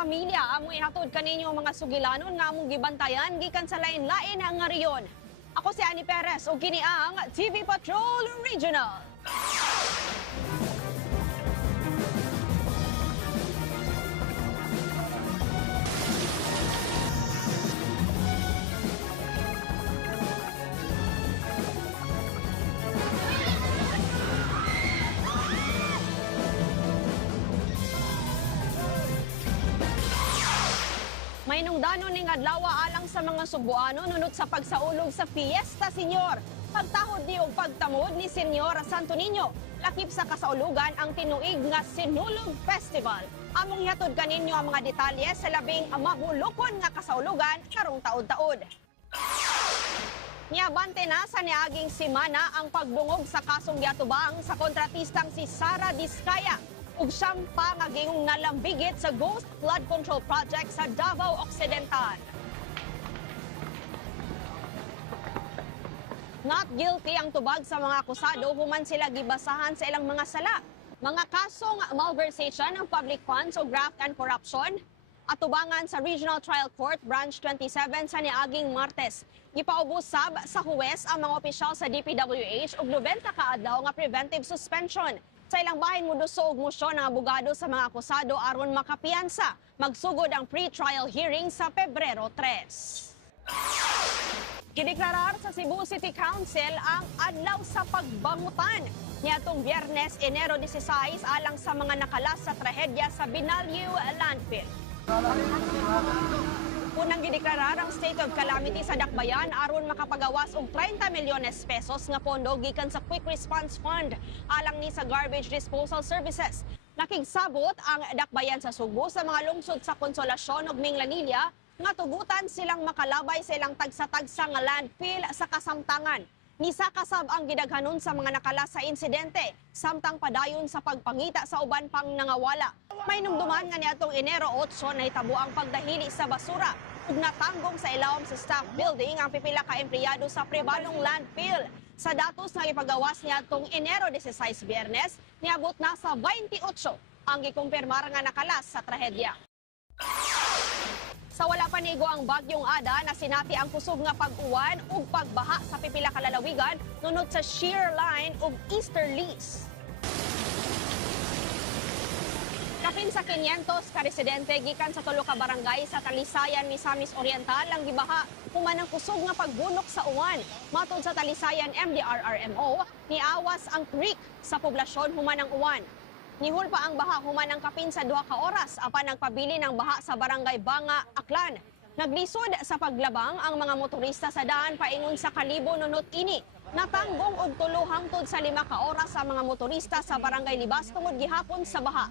pamilya amo ihatod kaninyo mga sugilanon nga among gibantayan gikan sa lain-lain nga riyon. Ako si Annie Perez ug kini ang TV Patrol Regional. May nungdanon ning adlaw alang sa mga Subuano nunot sa pagsaulog sa Fiesta Senior. Pagtahod ni og pagtamod ni Senyor Santo Niño, lakip sa kasaulugan ang tinuig nga Sinulog Festival. Among ihatod kaninyo ang mga detalye sa labing mabulokon nga kasaulugan karong taod-taod. Niabante na sa niaging simana ang pagdungog sa kasong giatubang sa kontratistang si Sara Diskaya ug siyang pangagingong nalambigit sa Ghost Flood Control Project sa Davao Occidental. Not guilty ang tubag sa mga akusado human sila gibasahan sa ilang mga sala. Mga kasong malversation ng public funds o graft and corruption, atubangan sa Regional Trial Court Branch 27 sa niaging Martes. Gipaubos-sab sa huwes ang mga opisyal sa DPWH ug 90 ka adlaw nga preventive suspension. Sa ilang bahin moduso og mosyon ng abogado sa mga akusado aron makapiyansa. Magsugod ang pre-trial hearing sa Pebrero 3. Gideklarar sa Cebu City Council ang adlaw sa pagbangutan niadtong Biyernes, Enero 16 alang sa mga nakalas sa trahedya sa Binalyo Landfill. Unang gideklarar ang state of calamity sa Dakbayan aron makapagawas og 30 milyones pesos nga pondo gikan sa Quick Response Fund alang ni sa garbage disposal services. Nakigsabot ang Dakbayan sa Subo sa mga lungsod sa Consolacion ug Minglanilla nga tugutan silang makalabay sa ilang tagsa-tagsa nga landfill sa kasamtangan. Nisakasab ang gidaghanon sa mga nakala sa insidente, samtang padayon sa pagpangita sa uban pang nangawala. May numduman nga niadtong Enero 8 na hitabo ang pagdahili sa basura ug natanggong sa ilawom sa staff building ang pipila ka empleyado sa pribadong landfill. Sa datos nga ipagawas niadtong Enero 16 Biyernes, niabot na sa 28 ang gikumpirmar nga nakalas sa trahedya. Sa wala panigo ang bagyong Ada na sinati ang kusog nga pag-uwan ug pagbaha sa pipila ka lalawigan nunod sa shear line ug easterlies. Kapin sa 500 ka residente gikan sa tulo ka barangay sa Talisayan, Misamis Oriental ang gibaha human ang kusog nga pagbunok sa uwan. Matod sa Talisayan MDRRMO, niawas ang creek sa poblasyon human ang uwan. Nihul pa ang baha human ang kapin sa 2 ka oras apan nagpabili ng baha sa barangay Banga, Aklan. Naglisod sa paglabang ang mga motorista sa daan paingon sa Kalibo nunot ini. Natanggong og 3 hangtod sa 5 ka oras ang mga motorista sa barangay Libas tungod gihapon sa baha.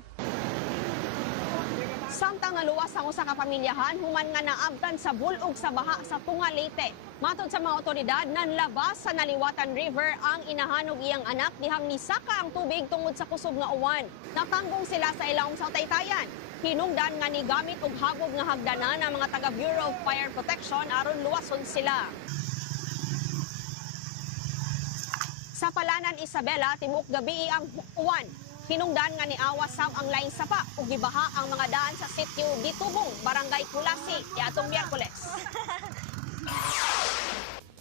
Samtang naluwas ang usa ka pamilyahan human nga naabtan sa bulog sa baha sa Tunga, Leyte. Matod sa mga otoridad, nanlabas sa Naliwatan River ang inahanog iyang anak dihang nisaka ang tubig tungod sa kusog nga uwan. Natanggong sila sa ilawom sa Taytayan. Hinungdan nga ni gamit og habog nga hagdanan ang mga taga Bureau of Fire Protection aron luwason sila. Sa Palanan, Isabela, tibuok gabi ang uwan. Hinungdan nga ni awas sab ang laing sapa ug gibaha ang mga daan sa sitio Ditubong, Barangay Kulasi, niadtong Miyerkules.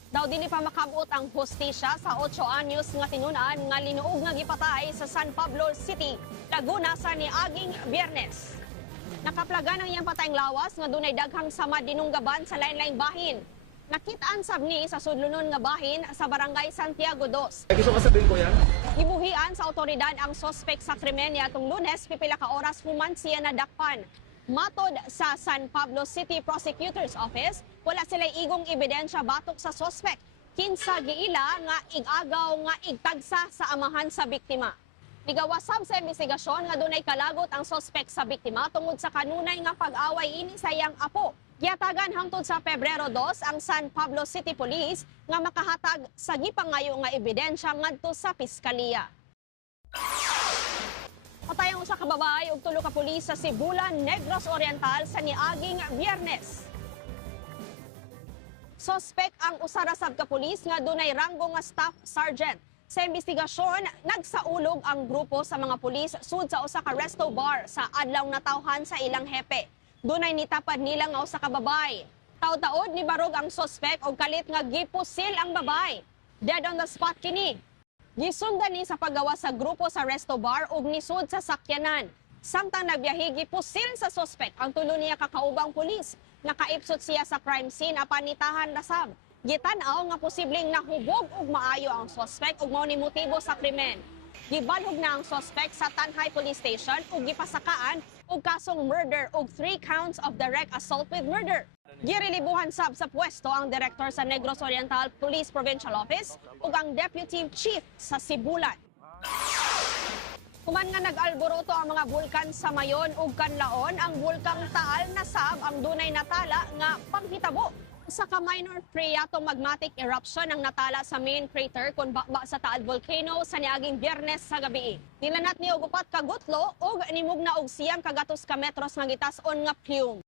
Daw dinhi pa makabot ang hustisya sa 8 anyos nga tinunan nga linuog nga gipatay sa San Pablo City, Laguna sa niaging Biyernes. Nakaplagan ang iyang patayng lawas nga dunay daghang samad dinunggaban sa lain-laing bahin. Nakitaan sab ni sa sudlunon nga bahin sa Barangay Santiago 2. Gusto ko sabihin ko yan? Gibuhian sa otoridad ang sospek sa krimen niadtong Lunes pipila ka oras human siya nadakpan. Matod sa San Pablo City Prosecutor's Office, wala sila'y igong ebidensya batok sa sospek. Kinsa giila nga igagaw nga igtagsa sa amahan sa biktima. Nigawasab sa investigasyon nga dunay kalagot ang sospek sa biktima tungod sa kanunay nga pag-away ini sa iyang apo. Giatagan hangtod sa Pebrero 2 ang San Pablo City Police nga makahatag sa gipangayo nga ebidensya ngadto sa piskalya. Patay ang usa ka babae ug 3 ka pulis sa Sibulan, Negros Oriental sa niaging Biyernes. Sospek ang usa ra sab ka pulis nga dunay ranggo nga staff sergeant. Sa investigasyon, nagsaulog ang grupo sa mga pulis sud sa usa ka resto bar sa adlaw natawhan sa ilang hepe. Dunay nitapad nila nga usa ka babay. Taod-taod ni barog ang suspect og kalit nga gipusil ang babay. Dead on the spot kini. Gisundan ni sa paggawa sa grupo sa resto bar ug nisud sa sakyanan. Samtang nagbiyahe gipusil sa suspect ang tulo niya kakaubang pulis. Nakaipsot siya sa crime scene apan nitahan lasab. Gitanaw nga posibleng nahubog ug maayo ang suspect ug mao ni motibo sa krimen. Gibalhog na ang suspect sa Tanhay Police Station ug gipasakaan og kasong murder ug 3 counts of direct assault with murder. Girelibuhan sab sa pwesto ang direktor sa Negros Oriental Police Provincial Office ug ang Deputy Chief sa Sibulan. Human nga nag-alboroto ang mga bulkan sa Mayon ug Kanlaon, ang bulkang Taal nasab ang dunay natala nga panghitabo. Sa ka-minor phreato magmatic eruption ang natala sa main crater kon bakba sa Taal Volcano sa niaging Biyernes sa gabi. Nilanat ni og 4 ka gutlo ug nimugna og 9 ka gatos ka metros nga gitas-on nga plume.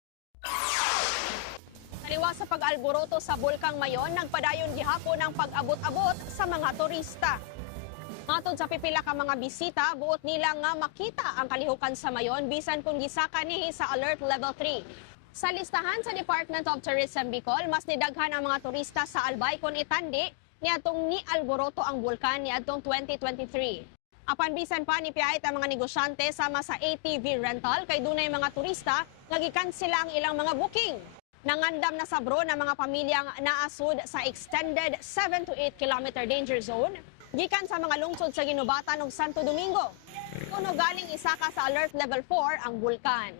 Taliwa sa pag-alboroto sa bulkang Mayon, nagpadayon gihapon ang pag-abot-abot sa mga turista. Matod sa pipila ka mga bisita, buot nila nga makita ang kalihukan sa Mayon bisan kung gisaka nihi sa Alert Level 3. Sa listahan sa Department of Tourism Bicol, mas nidaghan ang mga turista sa Albay kung itandi niadtong ni-alboroto ang bulkan niadtong 2023. Apan bisan pa ni piyahit ang mga negosyante sama sa ATV rental kay dunay mga turista nga gikansela ang ilang mga booking. Nangandam na sabro ng mga pamilyang naasud sa extended 7 to 8 kilometer danger zone gikan sa mga lungsod sa Ginubatan ug Santo Domingo. Kuno galing isaka sa Alert Level 4 ang bulkan.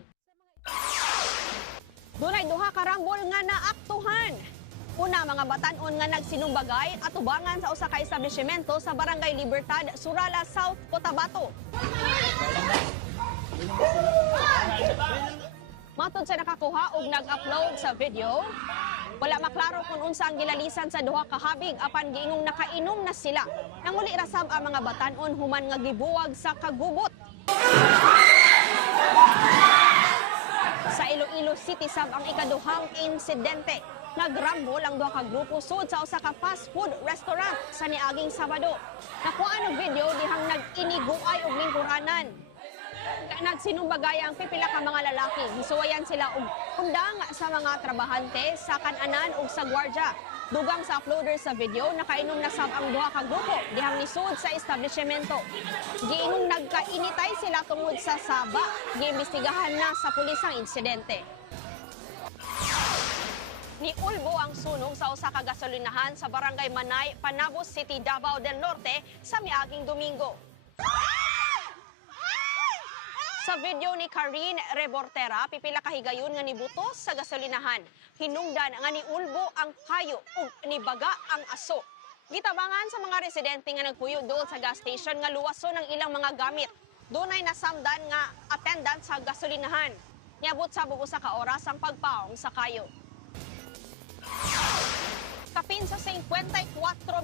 Dunay duha ka rambol nga naaktuhan. Una, mga batan-on nga nagsinumbagay at ubangan sa usa ka establishmento sa Barangay Libertad, Surala, South Cotabato. Matod sa nakakuha og nag-upload sa video, wala maklaro kung unsa ang gilalisan sa duha ka habig apan giingong nakainom na sila. Nanguli rasab ang mga batan-on human nga gibuwag sa kagubot. Sa Iloilo City sab ang ikaduhang insidente. Nagrambol ang duha ka grupo sud sa usa ka fast food restaurant sa niaging Sabado. Nakuha og video dihang nag-iniguay og lingkuranan. Nagsinumbagay ang pipila ka mga lalaki. Hisuwayan sila og undang sa mga trabahante sa kananan ug sa gwardya. Dugang sa uploader sa video, nakainom na sab ang duha ka grupo dihang nisud sa establishmento. Giingong nagkainitay sila tungod sa saba. Giimbestigahan na sa pulis ang insidente. Niulbo ang sunog sa usa ka gasolinahan sa Barangay Manay, Panabos City, Davao del Norte sa miaging Domingo. Sa video ni Karine Rebortera, pipila ka higayon nga nibutos sa gasolinahan. Hinungdan nga niulbo ang kayo ug nibaga ang aso. Gitabangan sa mga residente nga nagpuyo dool sa gas station nga luwason ang ilang mga gamit. Dunay nasamdan nga attendant sa gasolinahan. Niabot sa usa ka oras ang pagpaong sa kayo. Kapin sa 54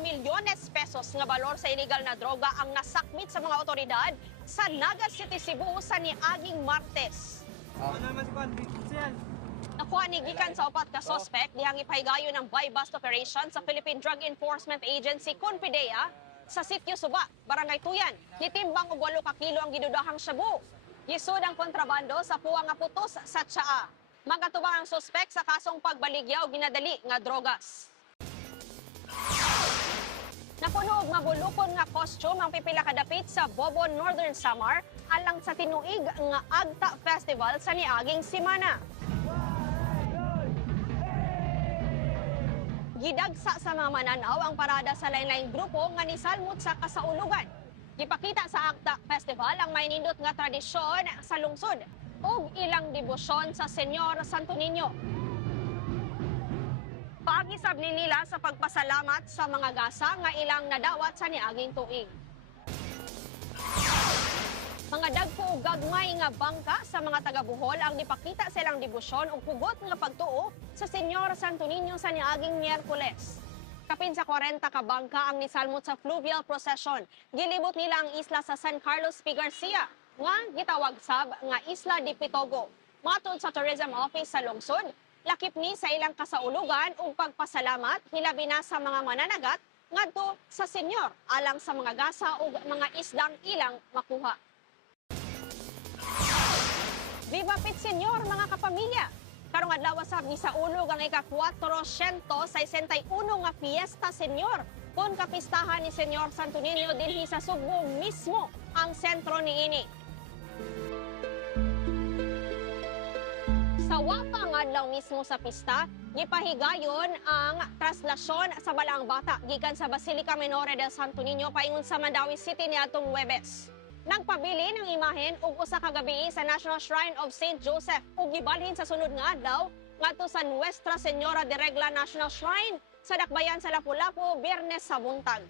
milyones pesos nga balor sa illegal na droga ang nasakmit sa mga otoridad sa Naga City, Cebu sa niaging Martes. Nakuha ni gikan sa 4 ka suspect dihang ipahigayon ng buy-bust operation sa Philippine Drug Enforcement Agency Confidea sa Sitio Suba, Barangay Tuyan. Nitimbang og 8 ka kilo ang gidudahang shabu. Gisud ang kontrabando sa puwang nga putos sa tsaa. Magatubang ang suspect sa kasong pagbaligya o ginadali nga drogas. Napuno og mabulukon nga costume ang pipila ka dapit sa Bobo, Northern Samar alang sa tinuig nga Agta Festival sa niaging semana. Gidagsa sa mga mananaw ang parada sa lain-laing grupo nga nisalmot sa kasaulugan. Gipakita sa Agta Festival ang may nindot nga tradisyon sa lungsod ug ilang debosyon sa Senyor Santo Niño. Pagisab ni nila sa pagpasalamat sa mga gasa nga ilang nadawat sa niaging tuig. Mga dagko ug gagmay nga bangka sa mga taga-Bohol ang nipakita silang debosyon ug pugot nga pagtuo sa Senyor Santo Niño sa niaging Miyerkules. Kapin sa 40 ka bangka ang nisalmot sa fluvial procession. Gilibot nila ang isla sa San Carlos P. Garcia nga gitawag sab nga Isla de Pitogo. Matod sa Tourism Office sa lungsod, lakip ni sa ilang kasaulugan ug pagpasalamat hilabi na sa mga mananagat ngadto sa senyor alang sa mga gasa ug mga isdang ilang makuha. Viva Pit Senyor mga kapatid! kapamilya. Karong adlaw sa gisaulog ang ika-461 nga Fiesta Senior kun kapistahan ni Senyor Santo Niño dinhi sa Subo mismo ang sentro niini. Sa wapang adlaw mismo sa pista, gipahigayon ang traslasyon sa Balaang Bata gikan sa Basilica Menore del Santo Niño paingon sa Mandawi City niadtong Huwebes. Nagpabili ng imahen ug usa ka gabi sa National Shrine of St. Joseph ug gibalhin sa sunod nga adlaw ngadto sa Nuestra Señora de Regla National Shrine sa Dakbayan sa Lapu-Lapu Biyernes sa buntag.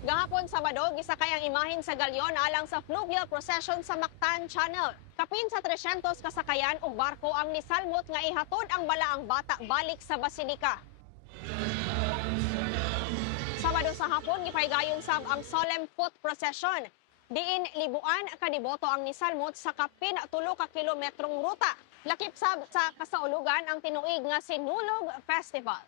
Gahapon Sabado, gisakay ang imahen sa galyon alang sa fluvial procession sa Mactan Channel. Kapin sa 300 kasakayan ug barko ang nisalmot nga ihatod ang Balaang Bata balik sa Basilika. Sabado sa hapon, gipahigayon sab ang Solemn Foot Procession. Diin libuan kadiboto ang nisalmot sa kapin 3 ka kilometrong ruta. Lakip sab sa kasaulugan ang tinuig nga Sinulog Festival.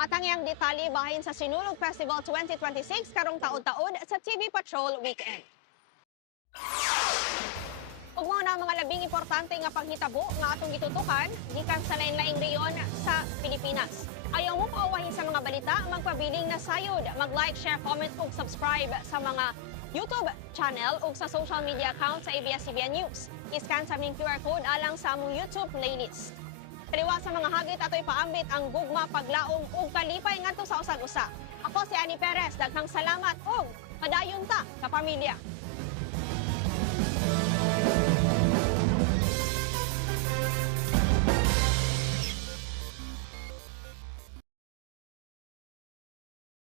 At ang iyang detalye bahin sa Sinulog Festival 2026 karong taod-taod sa TV Patrol Weekend. Ug mao na mga labing importante nga panghitabo nga atong gitutukan gikan sa lain-laing reyon sa Pilipinas. Ayaw mo pauwahin sa mga balita, magpabiling na sayod, mag-like, share, comment ug subscribe sa mga YouTube channel ug sa social media account sa ABS-CBN News. I-scan sa aming QR code alang sa among YouTube playlist. Taliwa sa mga hagit ato'y paambit ang gugma, paglaom ug kalipay ngadto sa usag-usa. Ako si Annie Perez, daghang salamat ug padayon ta ka pamilya.